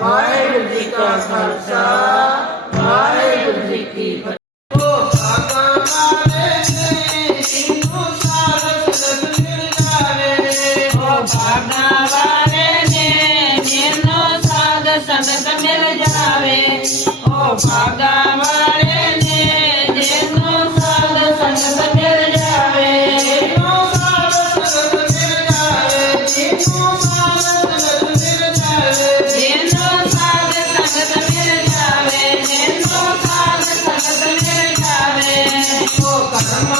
ਵਾਹਿਗੁਰੂ ਜੀ ਕਾ ਖਾਲਸਾ ਵਾਹਿਗੁਰੂ ਜੀ ਕੀ ਫਤਿਹ ਉਹ ਆਗਾ ਕਾਲੇ ਨੇ ਹਿੰਦੂ ਸਾਧ ਸਤ ਮਿਲ ਜਾਵੇ ਉਹ ਭਾਗਾ ਵਾਲੇ ਨੇ ਹਿੰਦੂ ਸਾਧ ਸਤ ਮਿਲ ਜਾਵੇ ਉਹ ਭਾਗਾ ਵਾਲੇ ਨੇ Come on.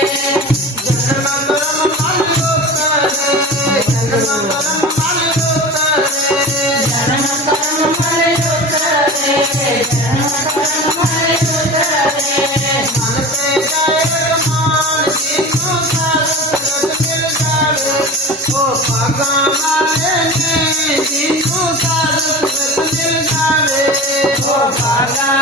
Father.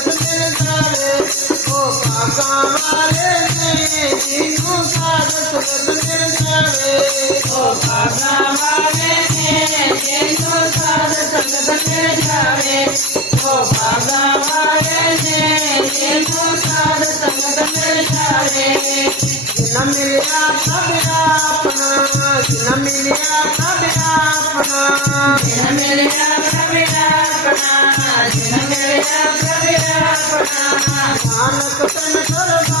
मिलिया सबरा अपना न मिलिया सबरा अपना न मिलिया सबरा अपना न मिलिया सबरा अपना मानक तन करवा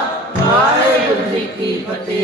पते